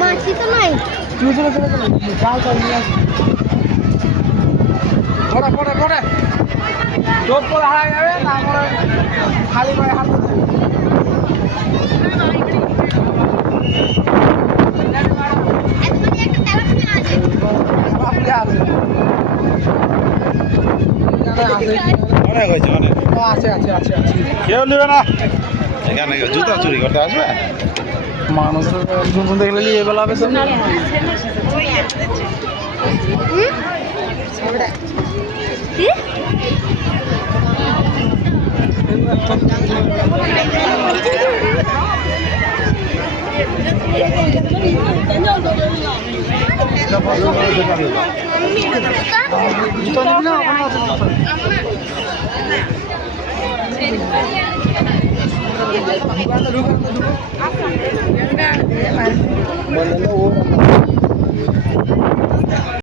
মাছি তো নাই। তুই চলে চলে চলে যাও চল নিয়ে আসি পড়ে পড়ে পড়ে চোখ করে হারাই যাবে তারপরে খালি পায়ে হাঁটতে থাকবে অনেক হয়েছে অনেক। আছে আছে আছে আছে কেউ নেবে না এখানে জুতা চুরি করতে আসবে মানুষের দুজন দেখলে নিয়ে বেলাবে সব জুতো নিবি না ওখানে